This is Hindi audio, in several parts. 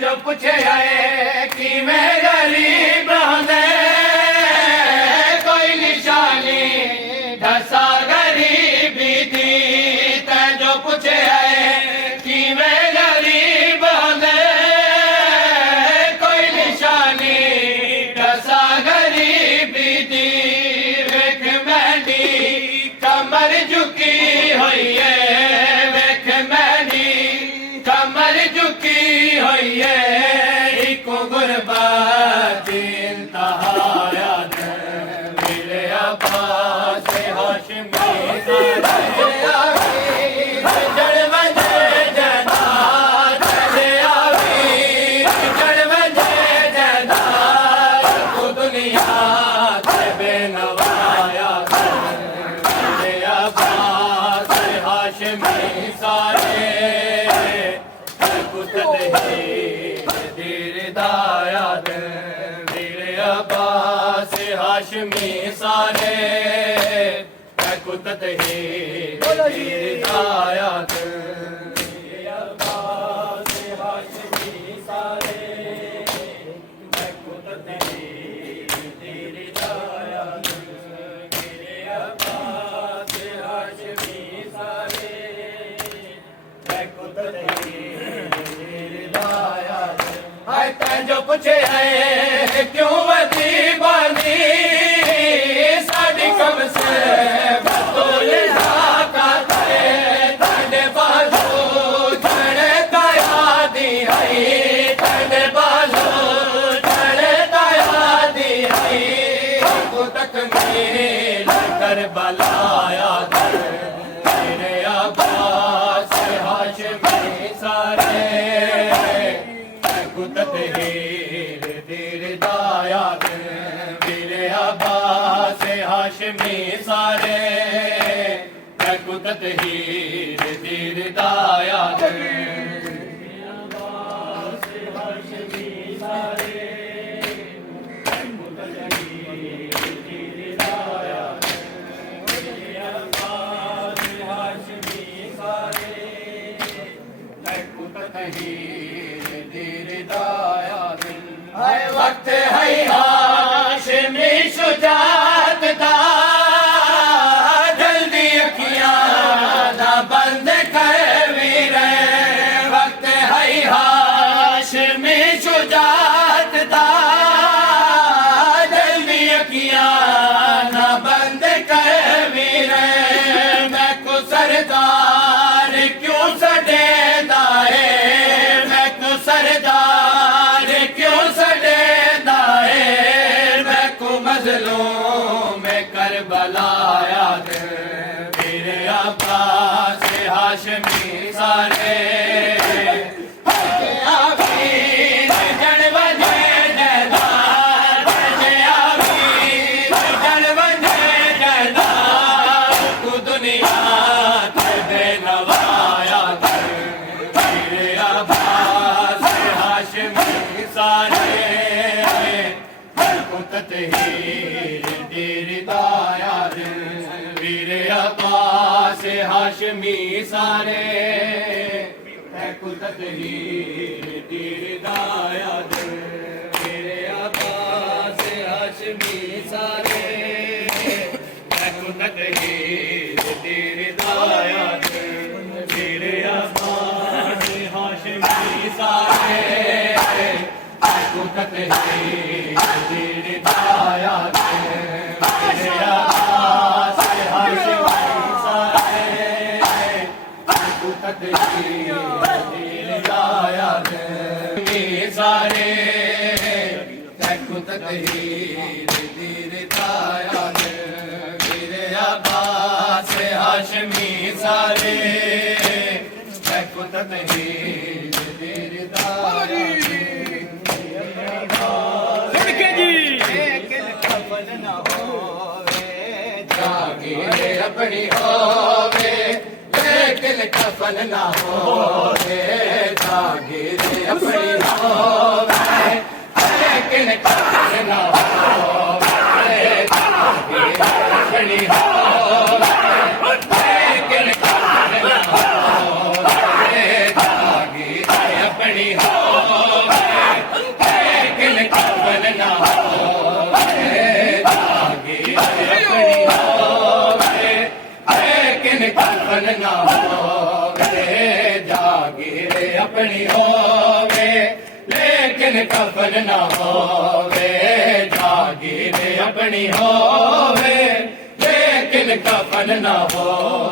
जो पूछे आए कि मैं गरीब रहने कोई निशानी ढसा गरीबी थी जो पूछे आए कि मैं गरीब रहने कोई निशानी ढसा गरीबी थी वेख मैंने कमर झुकी हुई है वेख मैंने कमर झुकी हुई है इको गुरबत इंतहा याद मेरे अब्बास हाशमी जड़ बजे जदा चले आवी जड़ बजे जदा को दुनिया से बेनवाया मेरे अब्बास हाशमी सारे हाशमी सारे कुतत ही दायात अब्बास हाशमी सारे कुतत ही दायात अब्बास हाशमी सारे कुतत ही दायात हाय जो पूछे है क्यों वती बनी साड़ी कब से बतौल ढाका थे तंडे बाजू चढ़े दया दी आई तंडे बाजू चढ़े दया दी आई को तक मिल कर बलाया मेरे अब्बास हाशमी सारे कुतत हीर दीर दायात मेरे अब्बास हाशमी सारे कुतत हीर दीर दायात अब्बास हाशमी सारे कुतत हीर दीर दायात दा जल्दी अखियां ना बंद कर वीरे वक्त है हाशमी शुजात दा जल्दी अखियां ना बंद कर वीरे मैं को सरदार क्यों सडेदा है मैं को सरदार क्यों सडेदा है मैं को मजलूम में करबला याद मेरे अब्बास हाशमी सारे हाशमी सारे है कुदरत ही दीरदायाद मेरे अब्बास हाशमी सारे है कुदरत ही दीरदायाद मेरे अब्बास हाशमी सारे है कुदरत ही दीरदायाद मेरे अब्बास हाशमी सारे कुदरत ही दीरदायाद मेरे अब्बास हाशमी सारे कुदरत ही जागीरे अपनी होवे लेकिन कफन ना होवे जागीरे अपनी होवे लेकिन कफन ना होवे जागीरे अपनी होवे लेकिन कफन ना होवे जागीरे अपनी होवे लेकिन कफन ना होवे जागीरे अपनी होवे लेकिन कफन ना होवे जागीरे अपनी होवे लेकिन कफन ना होवे जागीरे अपनी होवे लेकिन कफन ना होवे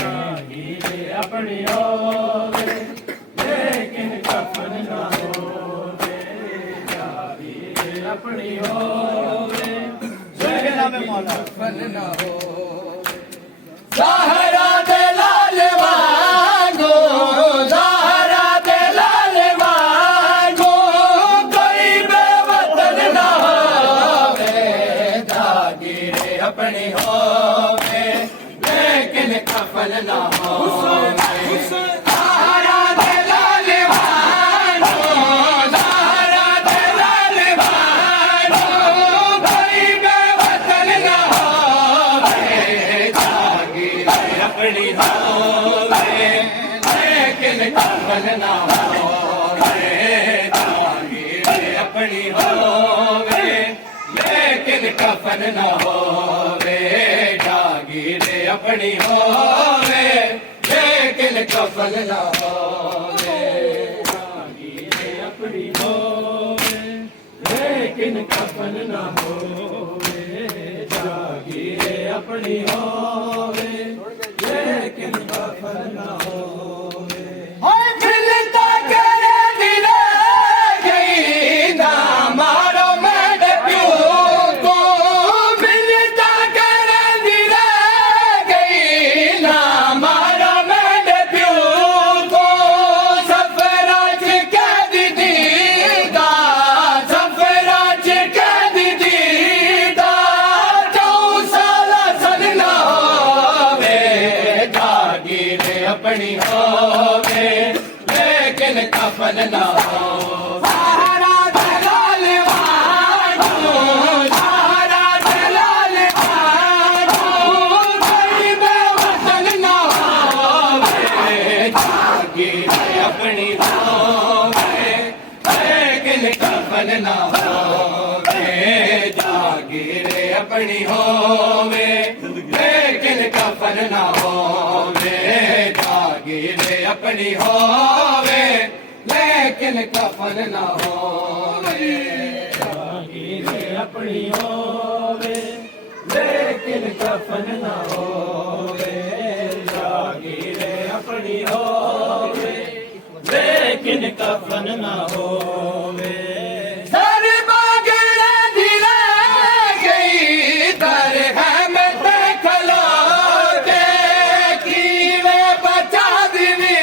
जागीरे अपनी होवे लेकिन कफन ना होवे जागीरे अपनी होवे लेकिन कफन ना हो ज़हरा दे लाल वांगो ज़हरा दे लाल वांगो कोई बेवतन ना होवे जागीरे अपनी होवे लेकिन कफन ना होवे ज़हरा दे लाल वांगो ज़हरा दे लाल वांगो कोई बेवतन ना होवे अपनी होवे लेकिन कफन ना होवे जागीरे अपनी होवे लेकिन कफन ना होवे जागीरे अपनी होवे लेकिन कफन ना होवे जागीरे अपनी होवे लेकिन कफन ना होवे जागीरे अपनी होवे लेकिन कफन ना होवे मिलता करे दिले गई ना मारो मेरे प्यो को मिलता करे दिले गई ना मारो मेरे प्यो को सफराज के दीदा सफराज के दीदा जो साला सन ना होवे जागीरे अपनी होवे लेकिन कफन ना हो ज़हरा दे लाल वांगो ज़हरा दे लाल वांगो कोई बेवतन ना होवे जागीरे अपनी होवे लेकिन कफन ना होवे जागीरे अपनी होवे लेकिन कफन ना होवे जागीर अपनी होवे लेकिन कफन ना होवे जागीर अपनी होवे लेकिन कफन ना होवे जागीर अपनी होवे लेकिन कफन ना होवे सर बागड़ दिला गई दर है मैं खलो दे की वे बचा दिवी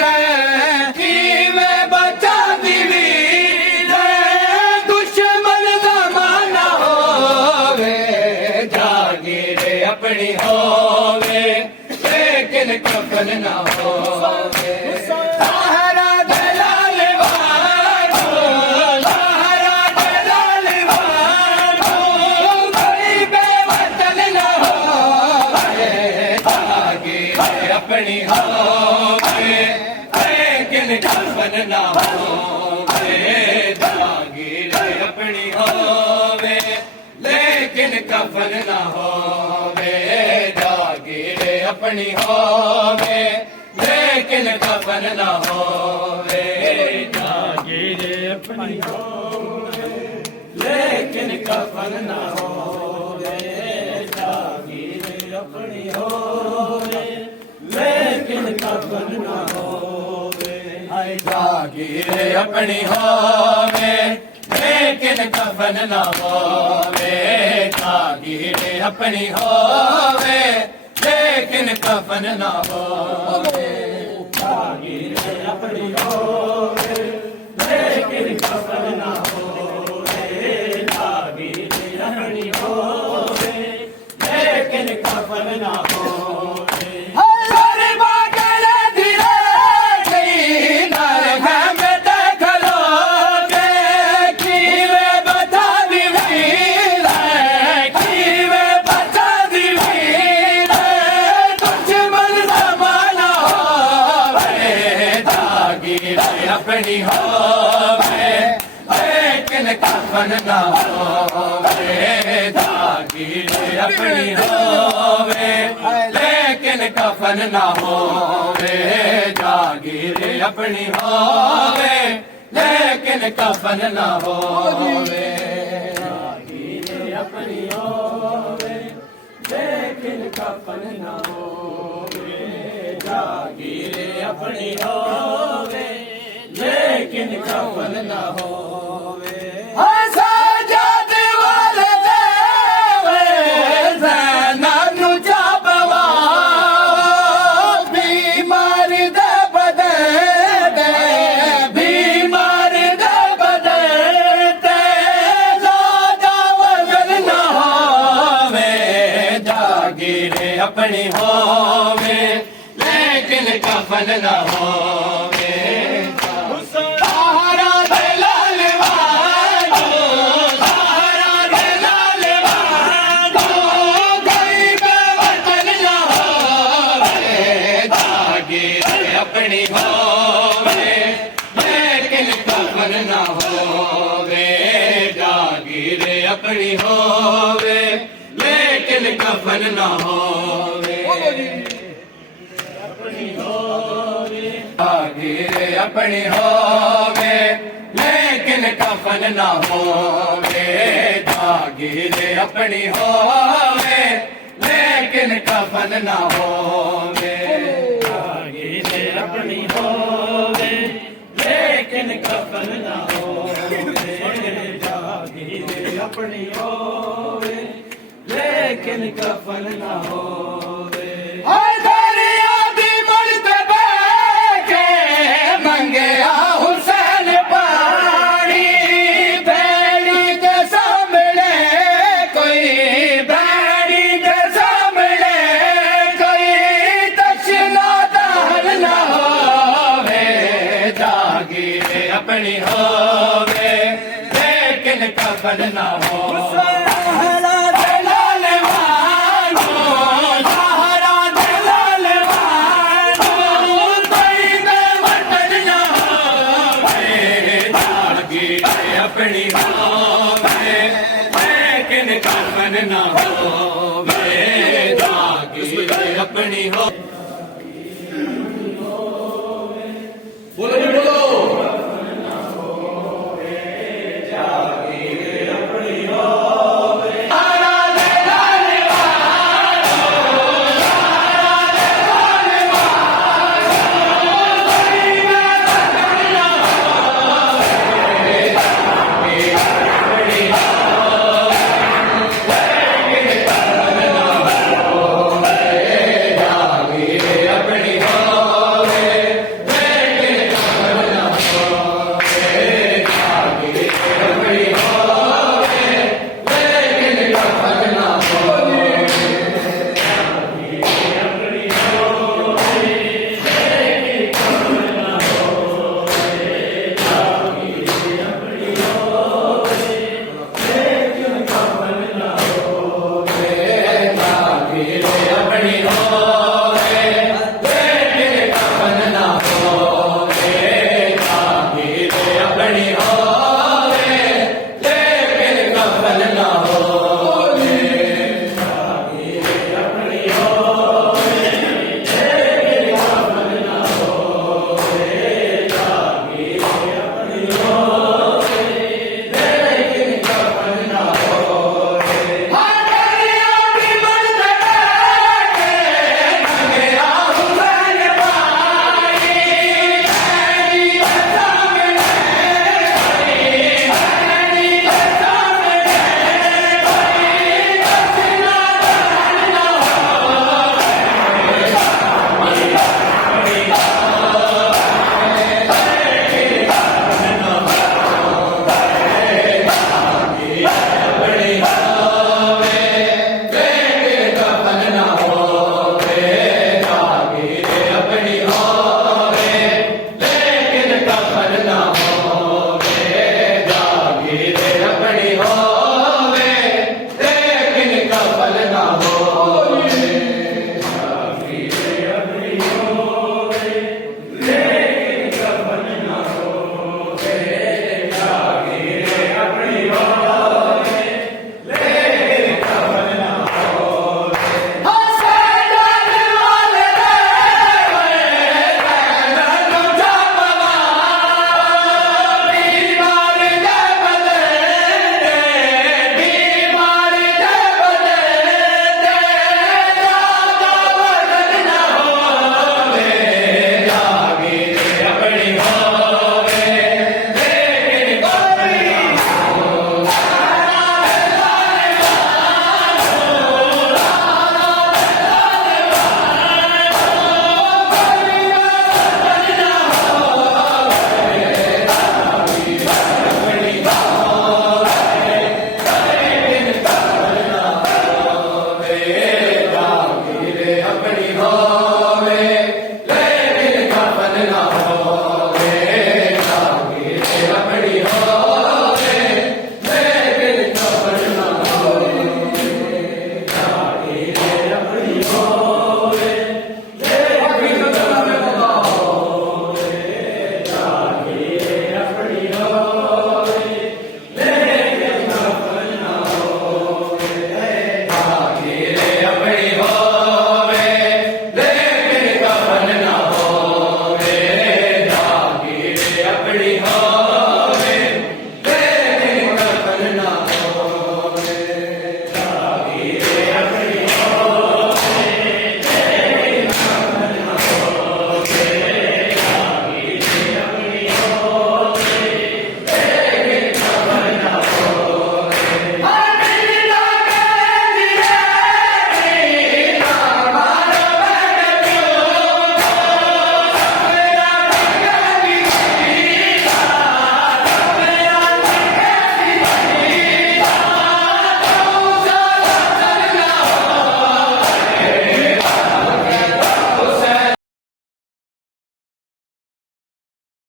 रे की वे बचा दिवी रे दुश्मन जमाना होवे जागीर अपनी होवे लेकिन कफन ना होवे सहारा दलाल वालो सहारा दलाल वालो गरीब वतन ना होवे जागीर अपनी होवे लेकिन कफन ना होवे जागीर अपनी होवे लेकिन कफन ना होवे जागीर अपनी होवे लेकिन कफन ना होवे जागीर अपनी होवे लेकिन कफन ना होवे जागीर अपनी होवे लेकिन कफन ना होवे हाय जागीर अपनी होवे लेकिन कफन ना होवे जागीर अपनी होवे लेकिन कफन ना होवे जागीर अपनी होवे लेकिन कफन ना होवे जागीर अपनी होवे लेकिन कफन ना होवे सर बागड़ दिला गई नर है मैं देखलो दे की वे बता दिवी रे की वे बता दिवी रे दुश्मन जमाना होवे जागीर अपनी होवे लेकिन कफन ना होवे जागीर अपनी होवे लेकिन कफन ना होवे जागीर अपनी होवे लेकिन कफन ना होवे जागीर अपनी होवे लेकिन कफन ना होवे जागीर अपनी होवे लेकिन कफन ना होवे आजाद वाले देवे ज़ैनब जाबवा बीमार दे बदे दे बीमार दे बदे ते लाजा वजन ना होवे जागीर अपनी होवे लेकिन कफन ना होवे सहारा दलाल वालो सहारा दलाल वालो गरीब वतन ना होवे जागीर अपनी होवे लेकिन कफन ना होवे जागीर अपनी होवे लेकिन कफन ना होवे जागीर अपनी होवे लेकिन कफन ना होवे जागीर अपनी होवे लेकिन कफन ना होवे जागीर अपनी होवे लेकिन कफन ना होवे जागीर अपनी होवे लेकिन कफन ना होवे हाय दरिया दी मड़ते बैठे मंगया हुसैन पानी बैड़ी के सामने कोई बैड़ी के सामने कोई दक्षिणा दान ना होवे जागीर अपनी होवे लेकिन कफन ना हो सहारा दलाल वालो अपनी हो बोलो जी बोलो जागीरे